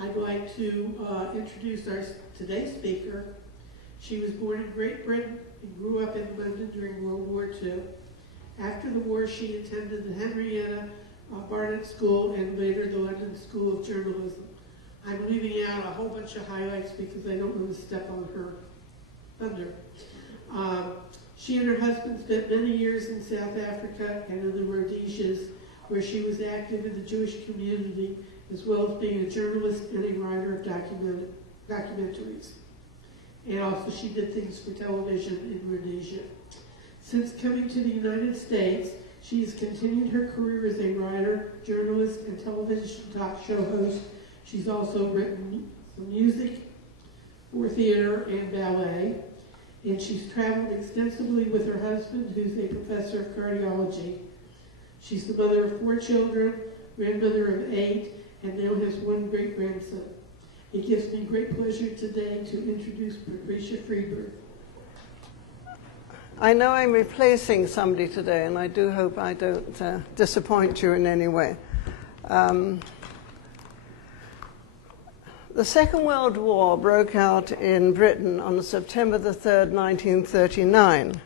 I'd like to introduce our today's speaker. She was born in Great Britain and grew up in London during World War II. After the war, she attended the Henrietta Barnett School and later the London School of Journalism. I'm leaving out a whole bunch of highlights because I don't want to step on her thunder. She and her husband spent many years in South Africa and in the Rhodesias, where she was active in the Jewish community, as well as being a journalist and a writer of documentaries. And also she did things for television in Rhodesia. Since coming to the United States, she has continued her career as a writer, journalist, and television talk show host. She's also written some music for theater and ballet. And she's traveled extensively with her husband, who's a professor of cardiology. She's the mother of 4 children, grandmother of 8, and now has 1 great-grandson. It gives me great pleasure today to introduce Patricia Friedberg. I know I'm replacing somebody today, and I do hope I don't disappoint you in any way. The Second World War broke out in Britain on September the 3rd, 1939.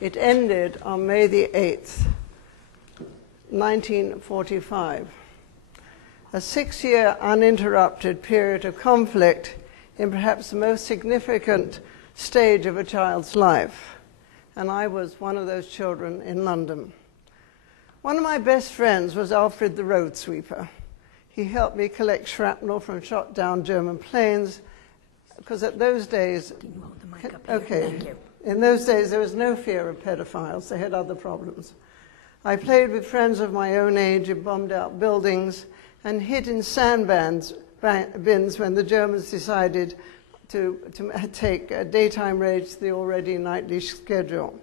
It ended on May the 8th, 1945. A 6-year uninterrupted period of conflict in perhaps the most significant stage of a child's life. And I was one of those children in London. One of my best friends was Alfred the road sweeper. He helped me collect shrapnel from shot down German planes, because at those days, Can you hold the mic up here? okay, Thank you. in those days there was no fear of pedophiles. They had other problems. I played with friends of my own age in bombed out buildings and hid in bins when the Germans decided to take daytime raids to the already nightly schedule.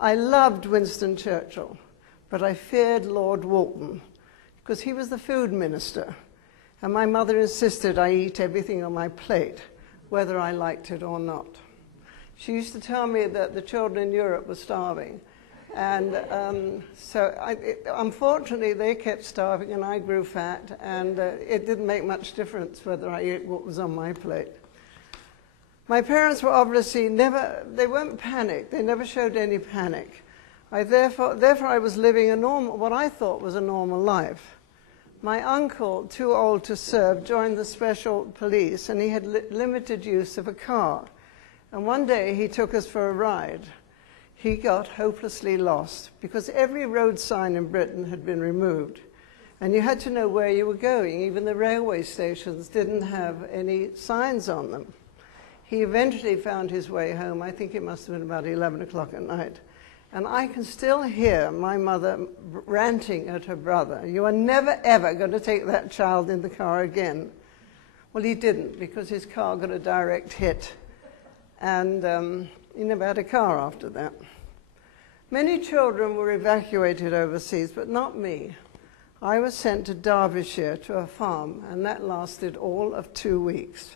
I loved Winston Churchill, but I feared Lord Walton, because he was the food minister, and my mother insisted I eat everything on my plate, whether I liked it or not. She used to tell me that the children in Europe were starving, and unfortunately they kept starving and I grew fat, and it didn't make much difference whether I ate what was on my plate. My parents were obviously they weren't panicked, they never showed any panic. Therefore I was living what I thought was a normal life. My uncle, too old to serve, joined the special police, and he had limited use of a car. And one day he took us for a ride. He got hopelessly lost because every road sign in Britain had been removed. And you had to know where you were going. Even the railway stations didn't have any signs on them. He eventually found his way home. I think it must have been about 11 o'clock at night. And I can still hear my mother ranting at her brother, "You are never, ever going to take that child in the car again." Well, he didn't, because his car got a direct hit. And he never had a car after that. Many children were evacuated overseas, but not me. I was sent to Derbyshire to a farm, and that lasted all of 2 weeks.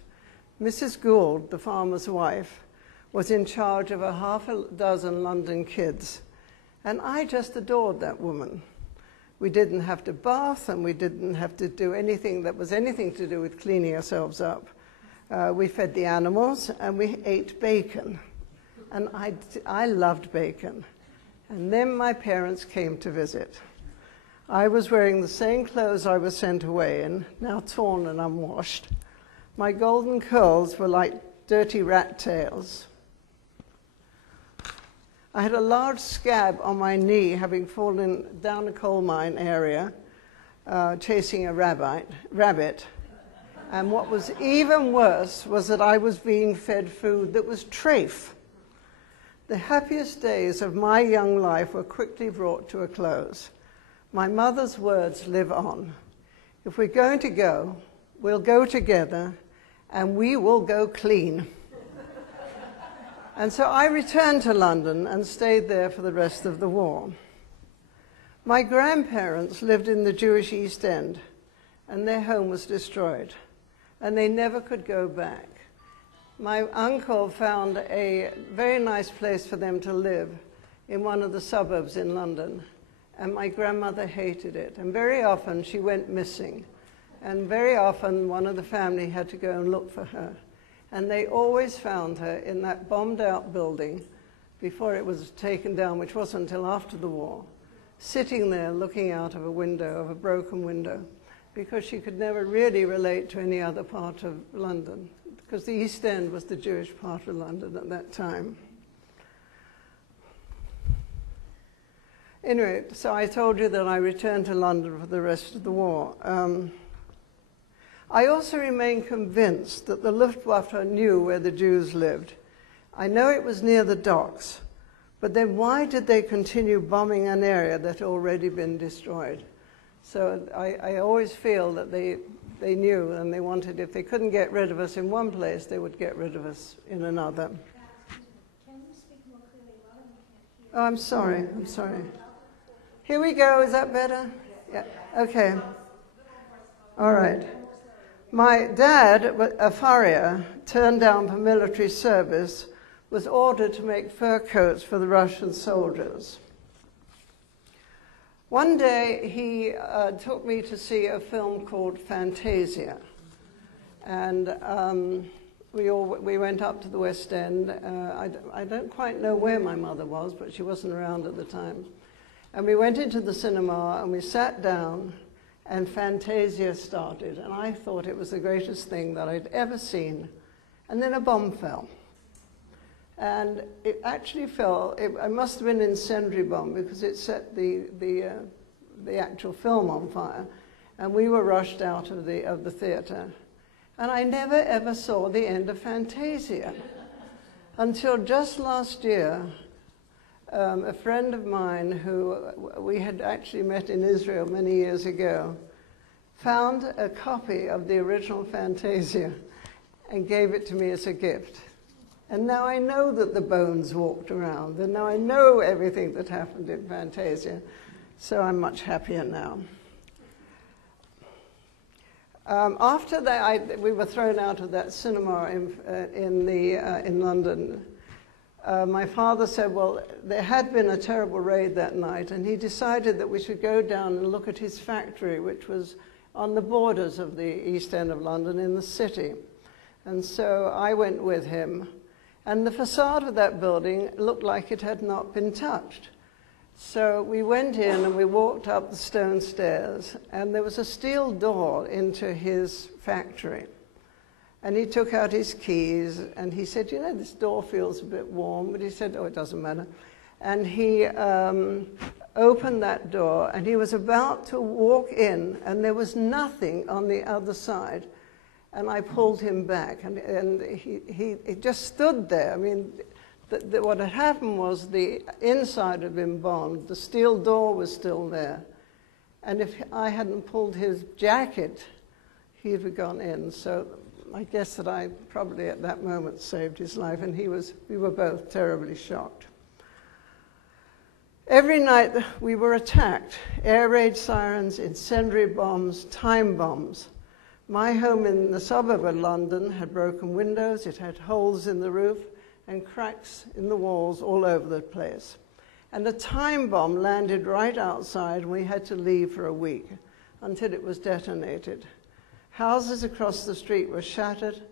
Mrs. Gould, the farmer's wife, was in charge of 6 London kids. And I just adored that woman. We didn't have to bath, and we didn't have to do anything that was anything to do with cleaning ourselves up. We fed the animals, and we ate bacon. And I loved bacon. And then my parents came to visit. I was wearing the same clothes I was sent away in, now torn and unwashed. My golden curls were like dirty rat tails. I had a large scab on my knee, having fallen down a coal mine area, chasing a rabbit. And what was even worse was that I was being fed food that was trafe. The happiest days of my young life were quickly brought to a close. My mother's words live on. If we're going to go, we'll go together, and we will go clean. And so I returned to London and stayed there for the rest of the war. My grandparents lived in the Jewish East End, and their home was destroyed, and they never could go back. My uncle found a very nice place for them to live in one of the suburbs in London, and my grandmother hated it, and very often she went missing. And very often one of the family had to go and look for her. And they always found her in that bombed out building before it was taken down, which wasn't until after the war, sitting there looking out of a window, of a broken window, because she could never really relate to any other part of London, because the East End was the Jewish part of London at that time. Anyway, so I told you that I returned to London for the rest of the war. I also remain convinced that the Luftwaffe knew where the Jews lived. I know it was near the docks, but then why did they continue bombing an area that had already been destroyed? So I always feel that they knew, and they wanted, if they couldn't get rid of us in one place, they would get rid of us in another. Can you speak more clearly? A lot of you can't hear. Oh, I'm sorry. Here we go, is that better? Yeah, okay. All right. My dad, a farrier, turned down for military service, was ordered to make fur coats for the Russian soldiers. One day he took me to see a film called Fantasia, and we went up to the West End. I don't quite know where my mother was, but she wasn't around at the time. And we went into the cinema and we sat down, and Fantasia started, and I thought it was the greatest thing that I'd ever seen. And then a bomb fell. And it actually fell, it must have been an incendiary bomb, because it set the actual film on fire. And we were rushed out of the theater. And I never ever saw the end of Fantasia until just last year. A friend of mine who we had actually met in Israel many years ago found a copy of the original Fantasia and gave it to me as a gift. And now I know that the bones walked around, and now I know everything that happened in Fantasia, so I'm much happier now. After that, we were thrown out of that cinema in London. My father said, well, there had been a terrible raid that night, and he decided that we should go down and look at his factory, which was on the borders of the East End of London in the city. And so I went with him, and the facade of that building looked like it had not been touched. So we went in and we walked up the stone stairs, and there was a steel door into his factory. And he took out his keys, and he said, you know, this door feels a bit warm. But he said, oh, it doesn't matter. And he opened that door, and he was about to walk in, and there was nothing on the other side. And I pulled him back, and he just stood there. I mean, what had happened was the inside had been bombed. The steel door was still there. And if I hadn't pulled his jacket, he'd have gone in. So I guess that I probably at that moment saved his life, and we were both terribly shocked. Every night we were attacked. Air raid sirens, incendiary bombs, time bombs. My home in the suburb of London had broken windows, it had holes in the roof and cracks in the walls all over the place. And a time bomb landed right outside, and we had to leave for a week until it was detonated. Houses across the street were shattered,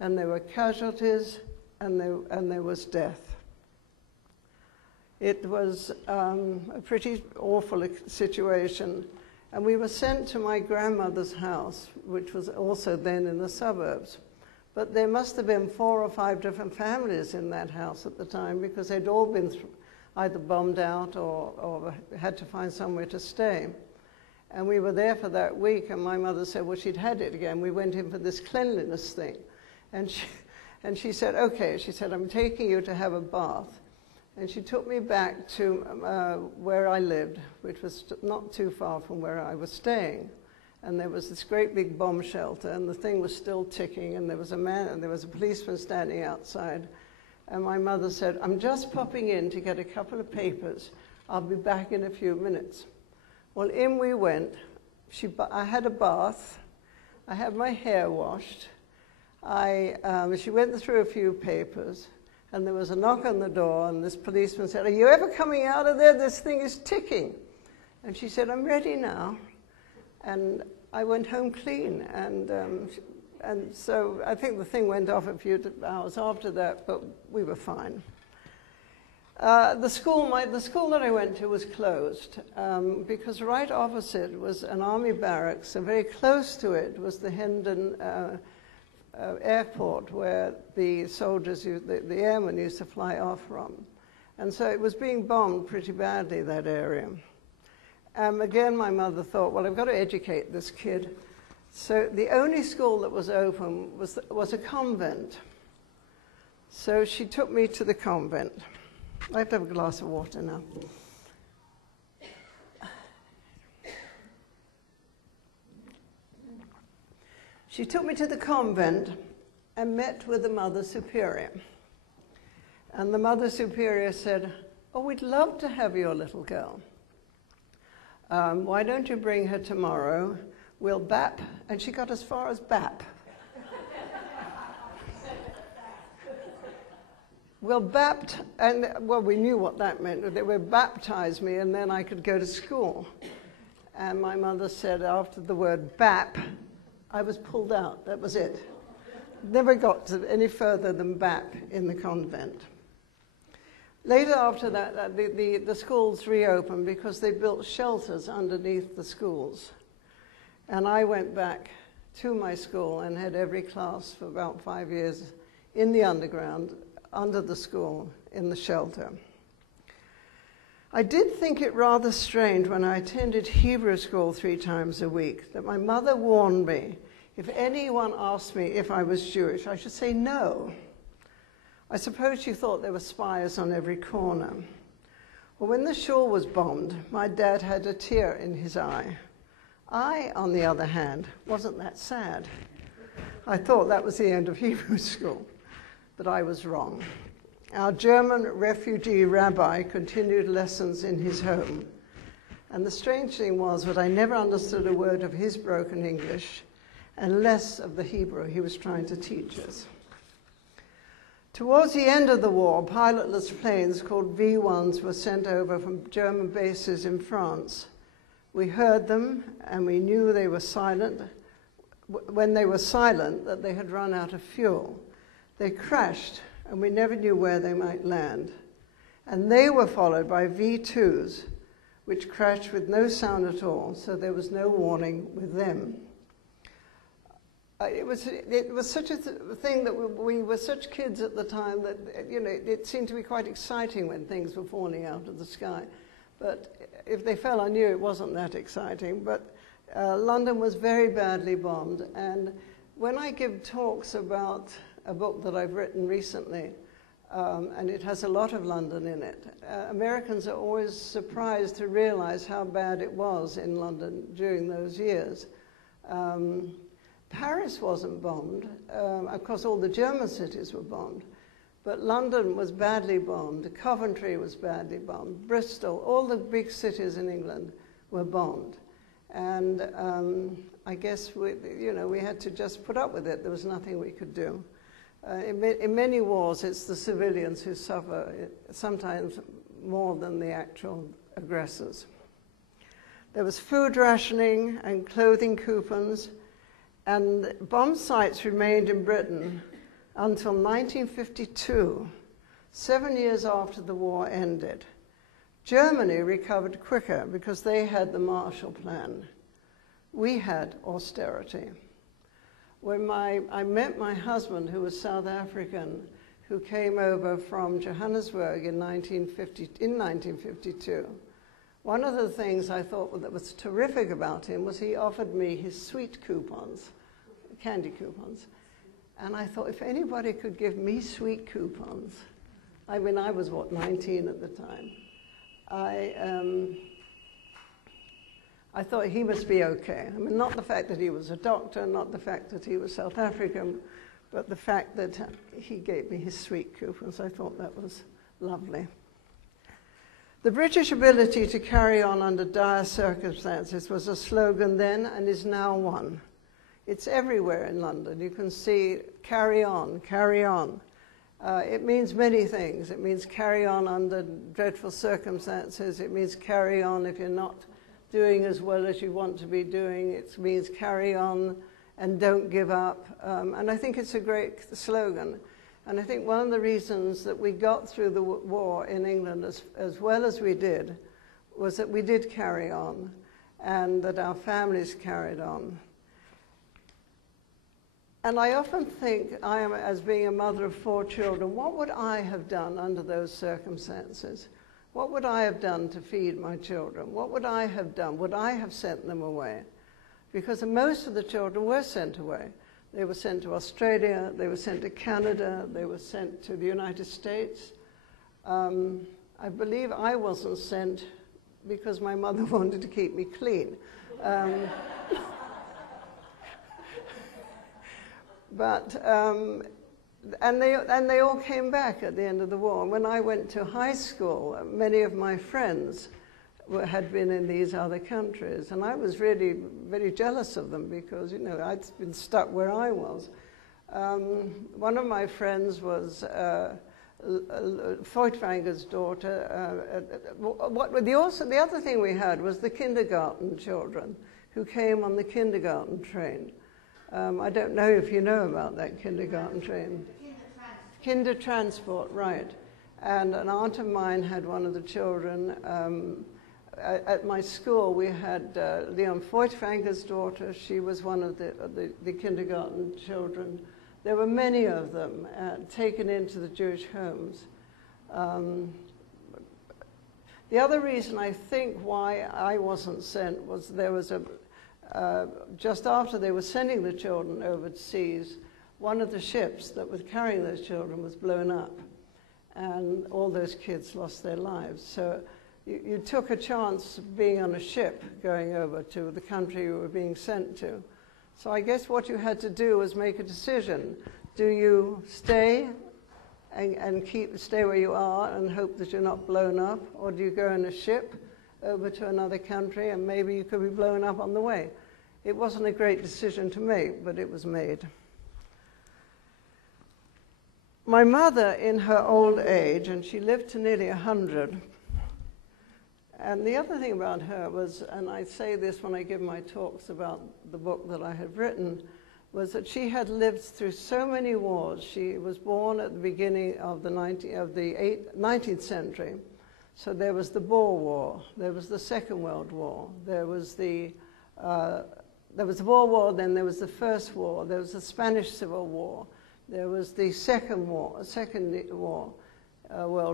and there were casualties, and there was death. It was a pretty awful situation, and we were sent to my grandmother's house, which was also then in the suburbs. But there must have been 4 or 5 different families in that house at the time, because they'd all been either bombed out or had to find somewhere to stay. And we were there for that week, and my mother said, well, she'd had it again. We went in for this cleanliness thing. And she said, okay, she said, I'm taking you to have a bath. And she took me back to where I lived, which was not too far from where I was staying. And there was this great big bomb shelter, and the thing was still ticking, and there was a policeman standing outside. And my mother said, I'm just popping in to get a couple of papers. I'll be back in a few minutes. Well, in we went. I had a bath. I had my hair washed. She went through a few papers, and there was a knock on the door, and this policeman said, are you ever coming out of there? This thing is ticking. And she said, I'm ready now. And I went home clean, and so I think the thing went off a few hours after that, but we were fine. The school that I went to was closed because right opposite was an army barracks, and very close to it was the Hendon airport where the soldiers, the airmen used to fly off from. And so it was being bombed pretty badly, that area. Again, my mother thought, well, I've got to educate this kid. So the only school that was open was a convent. So she took me to the convent. I have to have a glass of water now. She took me to the convent and met with the Mother Superior. And the Mother Superior said, oh, we'd love to have your little girl. Why don't you bring her tomorrow? We'll BAP. And she got as far as BAP. We'll BAPT, and well, we knew what that meant. They would baptize me, and then I could go to school. And my mother said after the word BAP, I was pulled out. That was it. Never got to any further than BAP in the convent. Later after that, the schools reopened because they built shelters underneath the schools. And I went back to my school and had every class for about 5 years in the underground, under the school, in the shelter. I did think it rather strange when I attended Hebrew school 3 times a week that my mother warned me, if anyone asked me if I was Jewish, I should say no. I suppose she thought there were spies on every corner. Well, when the shul was bombed, my dad had a tear in his eye. I, on the other hand, wasn't that sad. I thought that was the end of Hebrew school, but I was wrong. Our German refugee rabbi continued lessons in his home. And the strange thing was that I never understood a word of his broken English and less of the Hebrew he was trying to teach us. Towards the end of the war, pilotless planes called V-1s were sent over from German bases in France. We heard them, and we knew they were silent. When they were silent, that they had run out of fuel. They crashed, and we never knew where they might land. And they were followed by V-2s, which crashed with no sound at all, so there was no warning with them. It was such a thing that we were such kids at the time that, it seemed to be quite exciting when things were falling out of the sky. But if they fell on you, it wasn't that exciting. But London was very badly bombed. And when I give talks about a book that I've written recently, and it has a lot of London in it, Americans are always surprised to realize how bad it was in London during those years. Paris wasn't bombed. Of course, all the German cities were bombed. But London was badly bombed. Coventry was badly bombed. Bristol, all the big cities in England were bombed. And I guess we had to just put up with it. There was nothing we could do. In many wars, it's the civilians who suffer, sometimes more than the actual aggressors. There was food rationing and clothing coupons. And bomb sites remained in Britain until 1952, 7 years after the war ended. Germany recovered quicker because they had the Marshall Plan. We had austerity. When I met my husband, who was South African, who came over from Johannesburg in 1952, one of the things I thought that was terrific about him was he offered me his sweet coupons, candy coupons. And I thought, if anybody could give me sweet coupons, I mean, I was, 19 at the time. I thought he must be okay. I mean, not the fact that he was a doctor, not the fact that he was South African, but the fact that he gave me his sweet coupons. I thought that was lovely. The British ability to carry on under dire circumstances was a slogan then and is now one. It's everywhere in London. You can see carry on, carry on. It means many things. It means carry on under dreadful circumstances. It means carry on if you're not doing as well as you want to be doing. It means carry on and don't give up. And I think it's a great slogan. And I think one of the reasons that we got through the war in England as well as we did was that we did carry on and that our families carried on. And I often think, as being a mother of 4 children, what would I have done under those circumstances? What would I have done to feed my children? What would I have done? Would I have sent them away? Because most of the children were sent away. They were sent to Australia, they were sent to Canada, they were sent to the United States. I believe I wasn't sent because my mother wanted to keep me clean. And they all came back at the end of the war. When I went to high school, many of my friends had been in these other countries, and I was really very jealous of them because, you know, I'd been stuck where I was. One of my friends was Friedberg's daughter. The other thing we had was the kindergarten children who came on the kindergarten train. I don't know if you know about that kindergarten train. Kinder transport, right. And an aunt of mine had one of the children. At my school, we had Leon Feuchtwanger's daughter. She was one of the kindergarten children. There were many of them taken into the Jewish homes. The other reason I think why I wasn't sent was there was just after they were sending the children overseas, one of the ships that was carrying those children was blown up, and all those kids lost their lives. So you took a chance being on a ship going over to the country you were being sent to. So I guess what you had to do was make a decision. Do you stay and stay where you are and hope that you're not blown up, or do you go in a ship over to another country and maybe you could be blown up on the way? It wasn't a great decision to make, but it was made. My mother, in her old age, and she lived to nearly 100, and the other thing about her was, and I say this when I give my talks about the book that I have written, was that she had lived through so many wars. She was born at the beginning of the 19th century. So there was the Boer War, there was the Second World War, there was the Boer War, then there was the First War, there was the Spanish Civil War, there was the Second World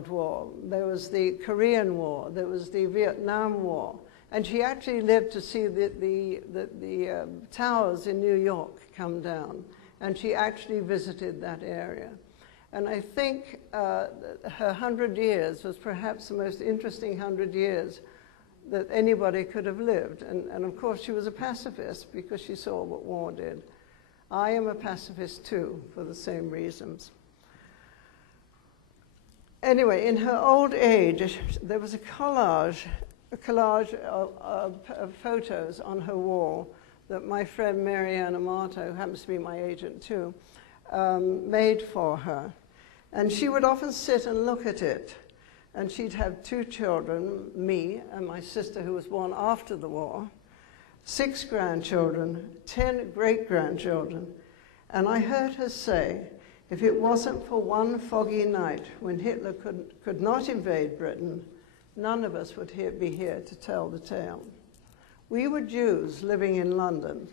War, there was the Korean War, there was the Vietnam War, and she actually lived to see the towers in New York come down, and she actually visited that area. And I think her 100 years was perhaps the most interesting 100 years that anybody could have lived. And of course, she was a pacifist because she saw what war did. I am a pacifist too, for the same reasons. Anyway, in her old age, there was a collage of photos on her wall that my friend Marianne Amato, who happens to be my agent too, made for her. And she would often sit and look at it. And she'd have 2 children, me and my sister who was born after the war, 6 grandchildren, 10 great-grandchildren. And I heard her say, if it wasn't for one foggy night when Hitler could not invade Britain, none of us would be here to tell the tale. We were Jews living in London.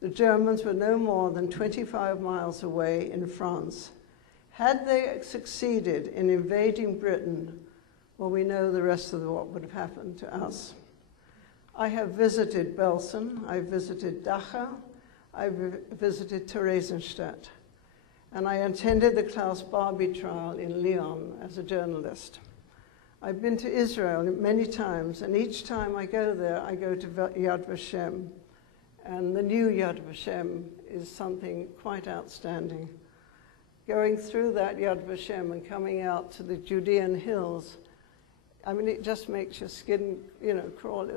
The Germans were no more than 25 miles away in France. Had they succeeded in invading Britain, well, we know the rest of what would have happened to us. I have visited Belsen, I've visited Dachau, I've visited Theresienstadt, and I attended the Klaus Barbie trial in Lyon as a journalist. I've been to Israel many times, and each time I go there, I go to Yad Vashem. And the new Yad Vashem is something quite outstanding. Going through that Yad Vashem and coming out to the Judean hills, I mean, it just makes your skin, crawl.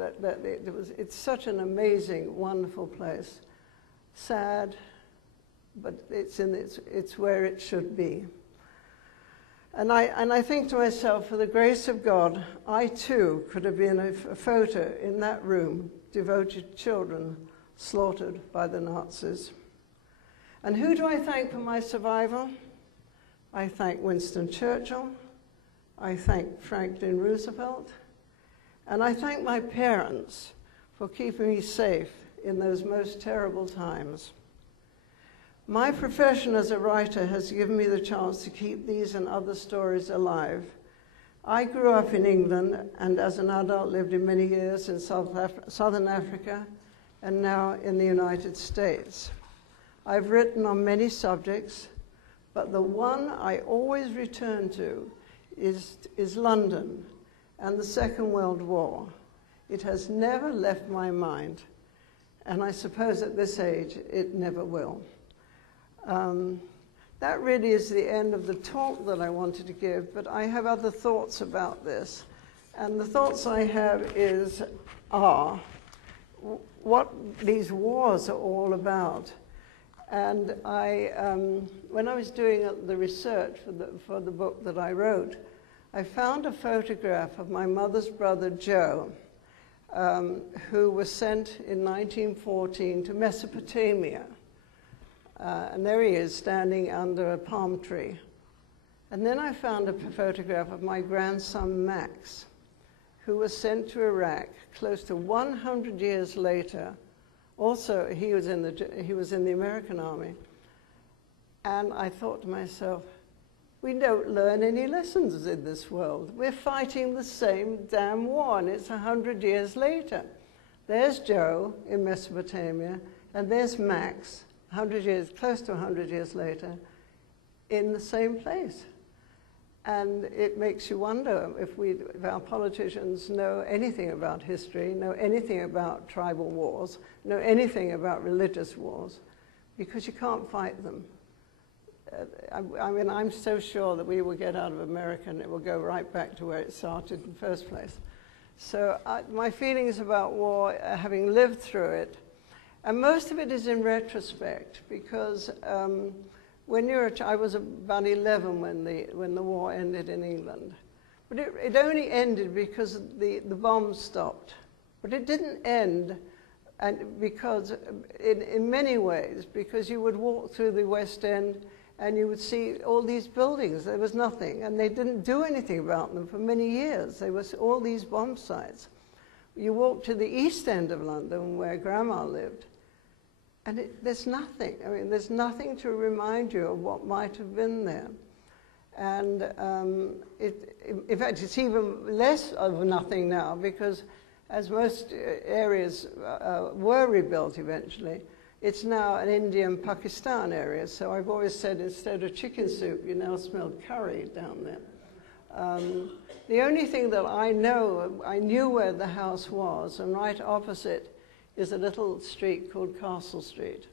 It's such an amazing, wonderful place. Sad, but it's where it should be. And I think to myself, for the grace of God, I too could have been a photo in that room, devoted children slaughtered by the Nazis. And who do I thank for my survival? I thank Winston Churchill, I thank Franklin Roosevelt, and I thank my parents for keeping me safe in those most terrible times. My profession as a writer has given me the chance to keep these and other stories alive. I grew up in England and as an adult lived in many years in Southern Africa and now in the United States. I've written on many subjects, but the one I always return to is London and the Second World War. It has never left my mind, and I suppose at this age it never will. That really is the end of the talk that I wanted to give, but I have other thoughts about this. And the thoughts I have are what these wars are all about. And when I was doing the research for the book that I wrote, I found a photograph of my mother's brother Joe, who was sent in 1914 to Mesopotamia. And there he is standing under a palm tree. And then I found a photograph of my grandson Max, who was sent to Iraq close to 100 years later. Also, he was in the American Army. And I thought to myself, we don't learn any lessons in this world. We're fighting the same damn war, and it's 100 years later. There's Joe in Mesopotamia, and there's Max, 100 years, close to 100 years later, in the same place. And it makes you wonder if our politicians know anything about history, know anything about tribal wars, know anything about religious wars, because you can't fight them. I mean, I'm so sure that we will get out of America and it will go right back to where it started in the first place. So my feelings about war, having lived through it, and most of it is in retrospect, because when I was about 11 when the war ended in England. But it only ended because the bombs stopped. But it didn't end because, in many ways, because you would walk through the West End and you would see all these buildings. There was nothing, and they didn't do anything about them for many years. There was all these bomb sites. You walk to the East End of London, where Grandma lived, and there's nothing. I mean, there's nothing to remind you of what might have been there. And in fact, it's even less of nothing now, because as most areas were rebuilt eventually, it's now an India-Pakistan area. So I've always said, instead of chicken soup, you now smell curry down there. The only thing that I knew where the house was, and right opposite is a little street called Castle Street.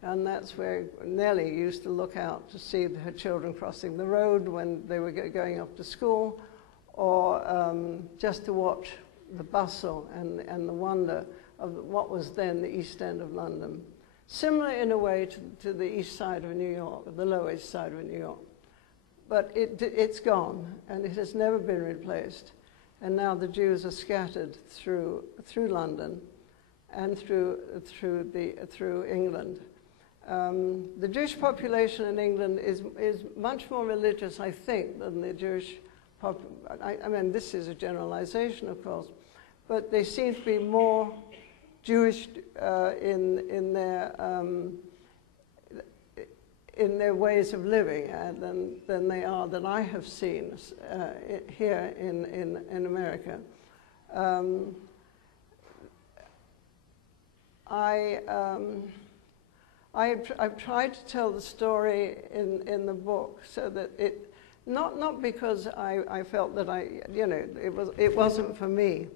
And that's where Nellie used to look out to see her children crossing the road when they were going off to school, or just to watch the bustle and the wonder of what was then the East End of London. Similar in a way to the east side of New York, the lower east side of New York. But it's gone, and it has never been replaced. And now the Jews are scattered through London and through England. The Jewish population in England is much more religious, I think, than the Jewish population. I mean, this is a generalization, of course, but they seem to be more Jewish in their ways of living than they are that I have seen here in America. I've tried to tell the story in the book so that it, not because I felt that it wasn't for me.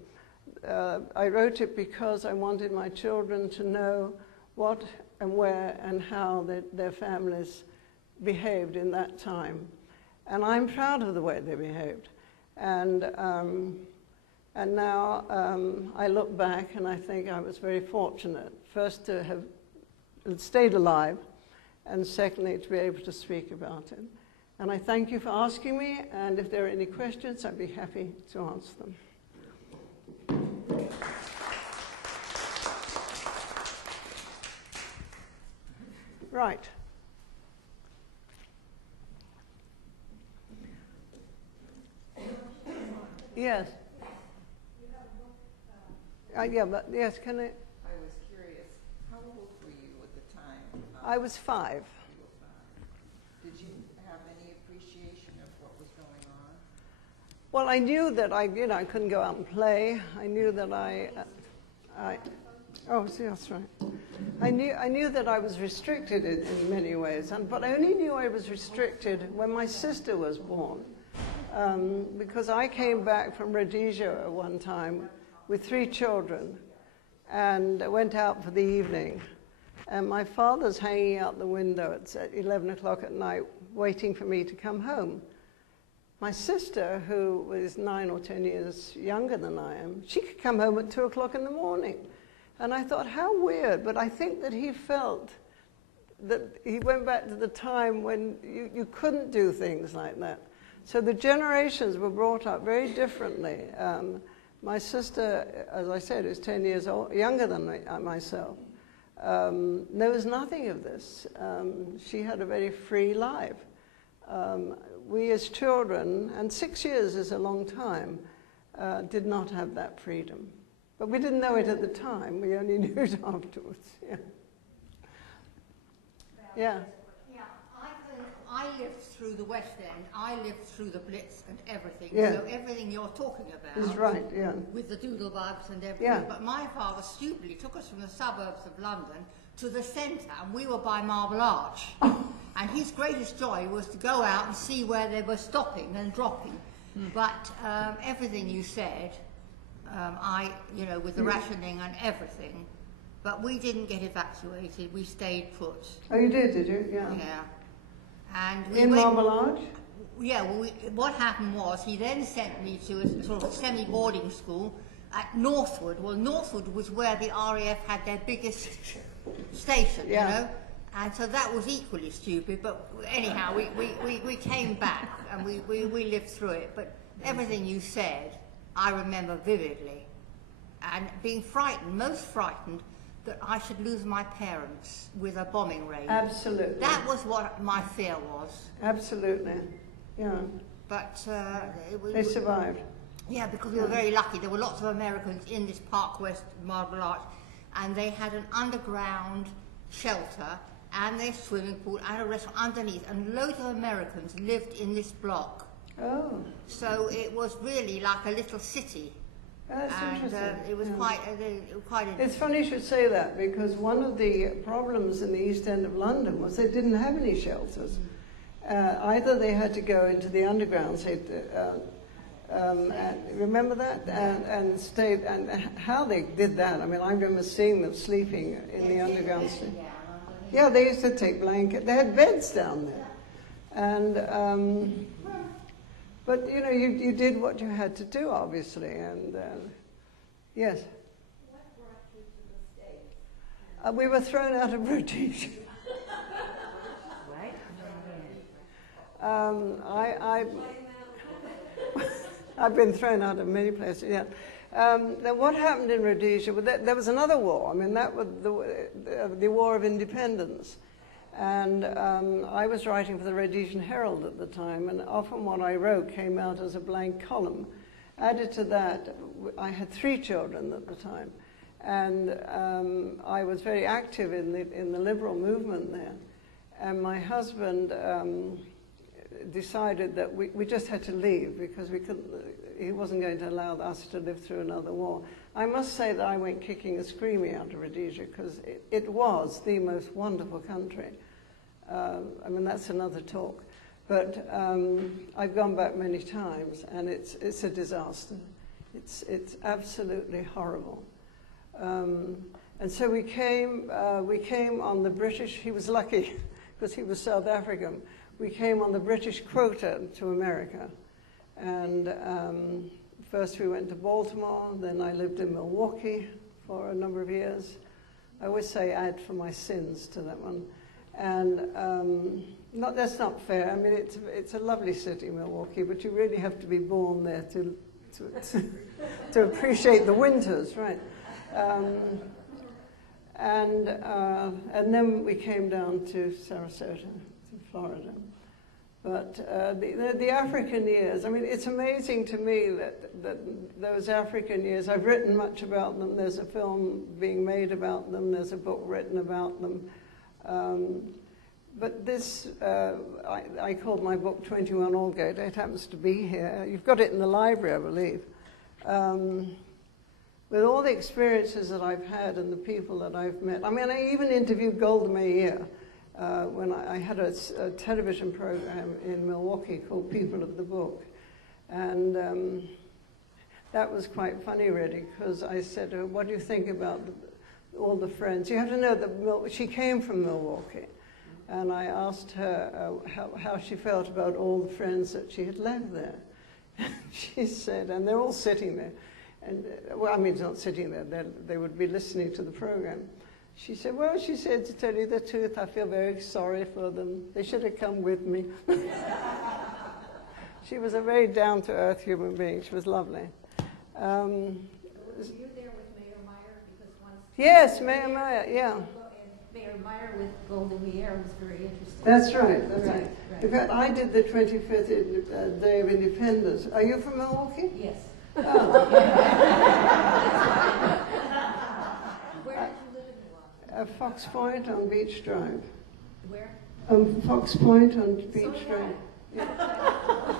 I wrote it because I wanted my children to know what and where and how their families behaved in that time. And I'm proud of the way they behaved. And now I look back and I think I was very fortunate, first to have stayed alive, and secondly to be able to speak about it. And I thank you for asking me, and if there are any questions, I'd be happy to answer them. Right. Yes. Yeah, but yes, can I? I was curious, how old were you at the time? I was 5. You were 5. Did you have any appreciation of what was going on? Well, I knew that I couldn't go out and play. I knew that oh, see, that's right. I knew that I was restricted in many ways, but I only knew I was restricted when my sister was born. Because I came back from Rhodesia one time with 3 children and went out for the evening. And my father's hanging out the window at 11 o'clock at night waiting for me to come home. My sister, who was 9 or 10 years younger than I am, she could come home at 2 o'clock in the morning. And I thought, how weird, but I think that he felt that he went back to the time when you couldn't do things like that. So the generations were brought up very differently. My sister, as I said, is 10 years younger than myself, knows nothing of this. She had a very free life. We as children, and 6 years is a long time, did not have that freedom. But we didn't know it at the time. We only knew it afterwards. Yeah. Yeah. I lived through the West End. I lived through the Blitz and everything. Yeah. So everything you're talking about Is right, yeah. with the doodlebugs and everything. Yeah. But my father stupidly took us from the suburbs of London to the centre, and we were by Marble Arch. And his greatest joy was to go out and see where they were stopping and dropping. But everything you said, with the rationing and everything, but we didn't get evacuated. We stayed put. Oh, you did you? Yeah. Yeah. And we In went, Marble Arch? Yeah, well, what happened was he then sent me to a sort of semi-boarding school at Northwood. Well, Northwood was where the RAF had their biggest station, Yeah. you know, and so that was equally stupid. But anyhow, we came back and we lived through it. But everything you said, I remember vividly, and being frightened, most frightened, that I should lose my parents with a bombing raid. Absolutely. That was what my fear was. Absolutely. Yeah. But it was... They survived. Yeah, because we were very lucky. There were lots of Americans in this Park West Marble Arch, and they had an underground shelter and their swimming pool and a restaurant underneath, and loads of Americans lived in this block. Oh. So it was really like a little city. That's interesting. It was quite interesting. It's funny you should say that, because one of the problems in the East End of London was they didn't have any shelters. Either they had to go into the underground, say, remember that? And stayed, and how they did that. I mean, I remember seeing them sleeping in the underground. Yeah, they used to take blankets. They had beds down there. And, but, you know, you did what you had to do, obviously. And, yes? What brought you to the States? We were thrown out of Rhodesia. I've been thrown out of many places, yeah. Now what happened in Rhodesia, well, there was another war. I mean, that was the War of Independence. And I was writing for the Rhodesian Herald at the time, and often what I wrote came out as a blank column. Added to that, I had 3 children at the time, and I was very active in the liberal movement there. And my husband decided that we just had to leave because he wasn't going to allow us to live through another war. I must say that I went kicking and screaming out of Rhodesia because it was the most wonderful country. I mean, that's another talk. But I've gone back many times, and it's a disaster. It's absolutely horrible. And so we came on the British. He was lucky because he was South African. We came on the British quota to America. And first we went to Baltimore, then I lived in Milwaukee for a number of years. I always say add for my sins to that one. And That's not fair. I mean, it's a lovely city, Milwaukee, but you really have to be born there to appreciate the winters, right? And then we came down to Sarasota, to Florida. But the African years, I mean, it's amazing to me that those African years, I've written much about them. There's a film being made about them. There's a book written about them. But this, I called my book 21 Aldgate. It happens to be here. You've got it in the library, I believe. With all the experiences that I've had and the people that I've met. I mean, I even interviewed Golda Meir when I had a television program in Milwaukee called People of the Book. And that was quite funny, really, because I said, what do you think about all the friends? You have to know that she came from Milwaukee. And I asked her how she felt about all the friends that she had left there. And she said, and they're all sitting there. And, well, I mean, not sitting there, they would be listening to the program. She said, well, she said, to tell you the truth, I feel very sorry for them. They should have come with me. She was a very down-to-earth human being. She was lovely. Were you there with Mayor Meyer? Because once Yes, Mayor Meyer, yeah. and Mayor Meyer with Golda Meir was very interesting. That's right, that's right. Right. In fact, I did the 25th Day of Independence. Are you from Milwaukee? Yes. Oh. Where did you live in Milwaukee? Fox Point on Beach Drive. Where? Fox Point on Beach did Drive. Yeah.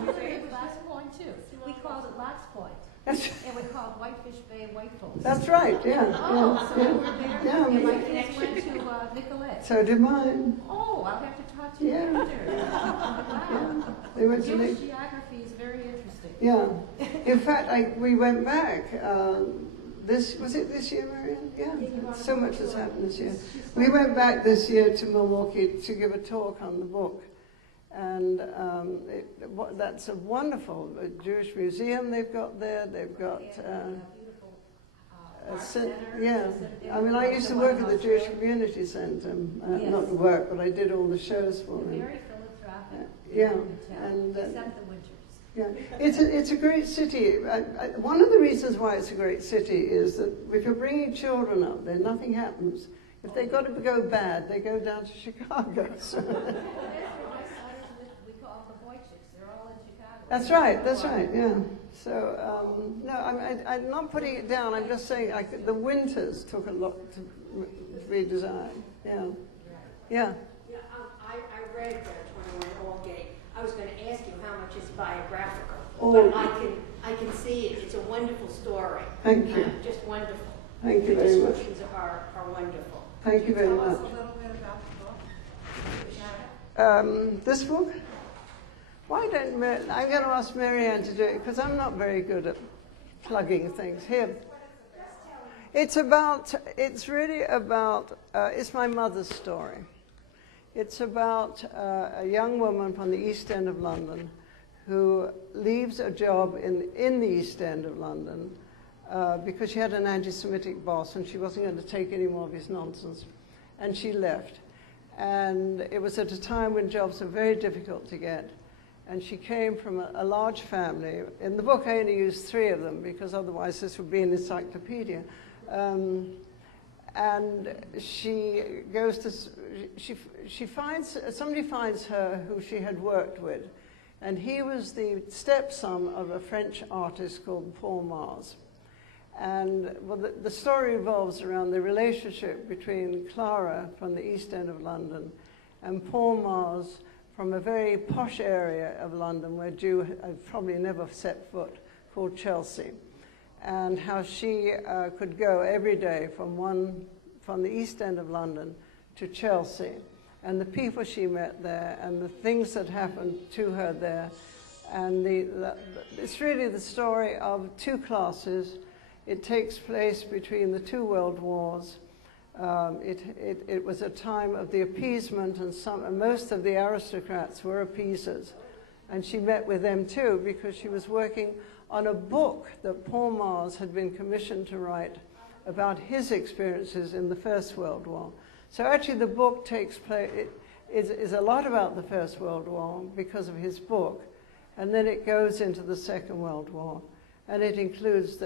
We were in Locks Point too. We called it Locks Point. That's, And we called Whitefish Bay Whitefolds. that's right, yeah. Oh, so yeah, you were there? yeah. And my kids went to Nicollet. So did mine. Oh, I'll have to talk to you Yeah. after. Wow. Yeah. They went to Jewish geography is very interesting. Yeah. In fact, we went back. Was it this year, Marianne? Yeah. So much has happened this year. We went back this year to Milwaukee to give a talk on the book. And that's a wonderful Jewish museum they've got there. They've got yeah. I mean, I used to work at the Jewish Community Center. Not to work, but I did all the shows for them. Very philanthropic. Yeah. And And except the winters. yeah, it's a great city. One of the reasons why it's a great city is that if you're bringing children up there, nothing happens. If they've got to go bad, they go down to Chicago. So. That's where my daughters live. We call them the boy chicks. They're all in Chicago. That's right, yeah. So, no, I'm not putting it down. I'm just saying the winters took a lot to redesign. Yeah. Yeah. Yeah, I read 21 Aldgate. I was going to ask you how much is biographical, but I can see it. It's a wonderful story. Thank you. Just wonderful. Thank you The very much. descriptions are wonderful. Thank you very Tell much. us a little bit about the book. This book? Why don't I'm going to ask Marianne to do it because I'm not very good at plugging things. Here. It's really about, it's my mother's story. It's about a young woman from the East End of London who leaves a job in the East End of London because she had an anti-Semitic boss and she wasn't going to take any more of his nonsense. And she left. And it was at a time when jobs were very difficult to get. And she came from a large family. In the book, I only used 3 of them because otherwise this would be an encyclopedia. And she goes to, somebody finds her who she had worked with. And he was the stepson of a French artist called Paul Mars. And well, the story revolves around the relationship between Clara from the East End of London and Paul Mars from a very posh area of London where Jew had probably never set foot, called Chelsea. And how she could go every day from the East End of London to Chelsea, and the people she met there, and the things that happened to her there. And it's really the story of 2 classes. It takes place between the 2 world wars. It was a time of the appeasement, and most of the aristocrats were appeasers. And she met with them too, because she was working on a book that Paul Mars had been commissioned to write about his experiences in the First World War. So actually the book takes place, is a lot about the First World War because of his book, and then it goes into the Second World War, and it includes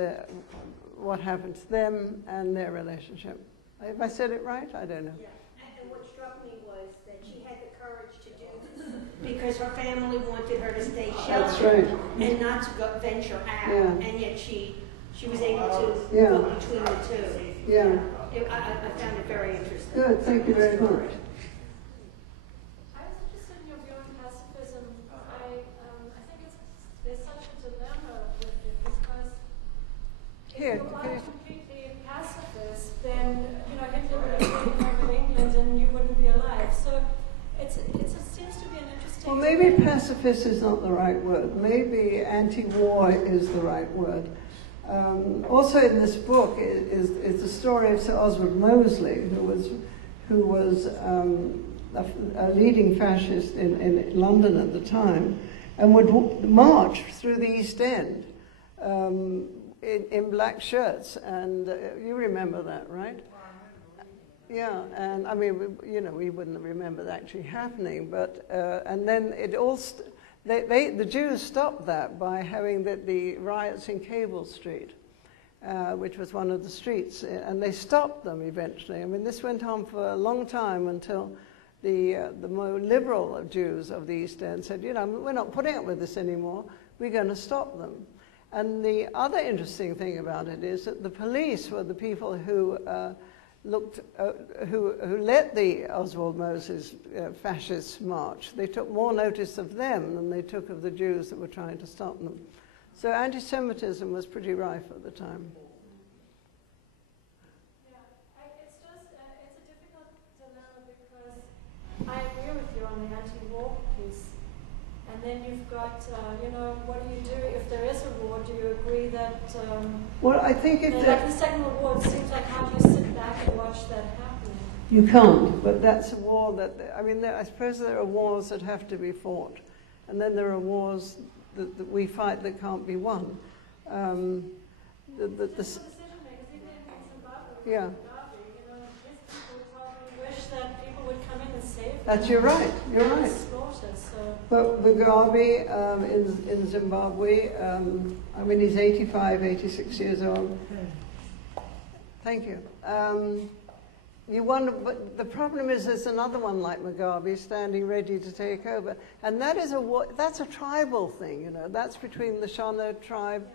what happened to them and their relationship. Have I said it right? I don't know. Yeah. And what struck me was that she had the courage to do this because her family wanted her to stay sheltered and not to go venture out, and yet she was able to go between the two. Yeah. I found it very interesting. Good, thank you very much. I was interested in your view on pacifism. I think there's such a dilemma with it because if you are completely pacifist, then Hitler would have taken over England and you wouldn't be alive. So it seems to be an interesting. Well, maybe pacifist is not the right word. Maybe anti-war is the right word. Also in this book is the story of Sir Oswald Mosley, who was a leading fascist in London at the time, and would march through the East End in black shirts, and you remember that, right? Yeah, and I mean, we wouldn't remember that actually happening, but and then it all. The Jews stopped that by having the riots in Cable Street, which was one of the streets, and they stopped them eventually. I mean, this went on for a long time until the more liberal Jews of the East End said, we're not putting up with this anymore, we're going to stop them. And the other interesting thing about it is that the police were the people who who led the Oswald Moses fascist march. They took more notice of them than they took of the Jews that were trying to stop them. So anti-Semitism was pretty rife at the time. Yeah, it's a difficult dilemma because I agree with you on the anti-war piece. And then you've got, what do you do if there is a war? Do you agree that... well, I think if... like the Second World War, it seems like how do you sit back and watch that happen? You can't, but that's a war that... I mean, I suppose there are wars that have to be fought. And then there are wars that we fight that can't be won. Yeah. You're right. But Mugabe in Zimbabwe, I mean, he's 85, 86 years old. Thank you. You wonder, but the problem is there's another one like Mugabe standing ready to take over. And that is that's a tribal thing, That's between the Shona tribe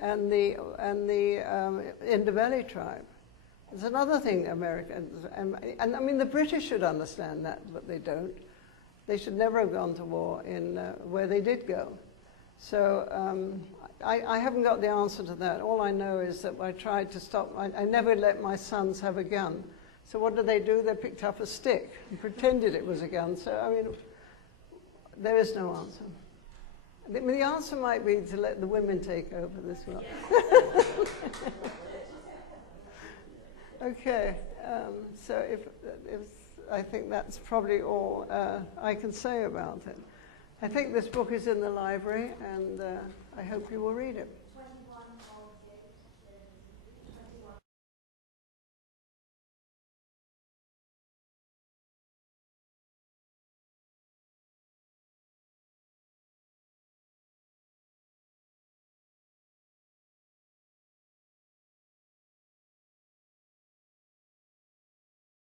and the Ndebele tribe. It's another thing Americans, and I mean the British should understand that, but they don't. They should never have gone to war in where they did go. So I haven't got the answer to that. All I know is that I tried to stop. I never let my sons have a gun. So what did? They picked up a stick and pretended it was a gun. So I mean, there is no answer. The answer might be to let the women take over this one. Okay, so if I think that's probably all I can say about it. I think this book is in the library, and I hope you will read it.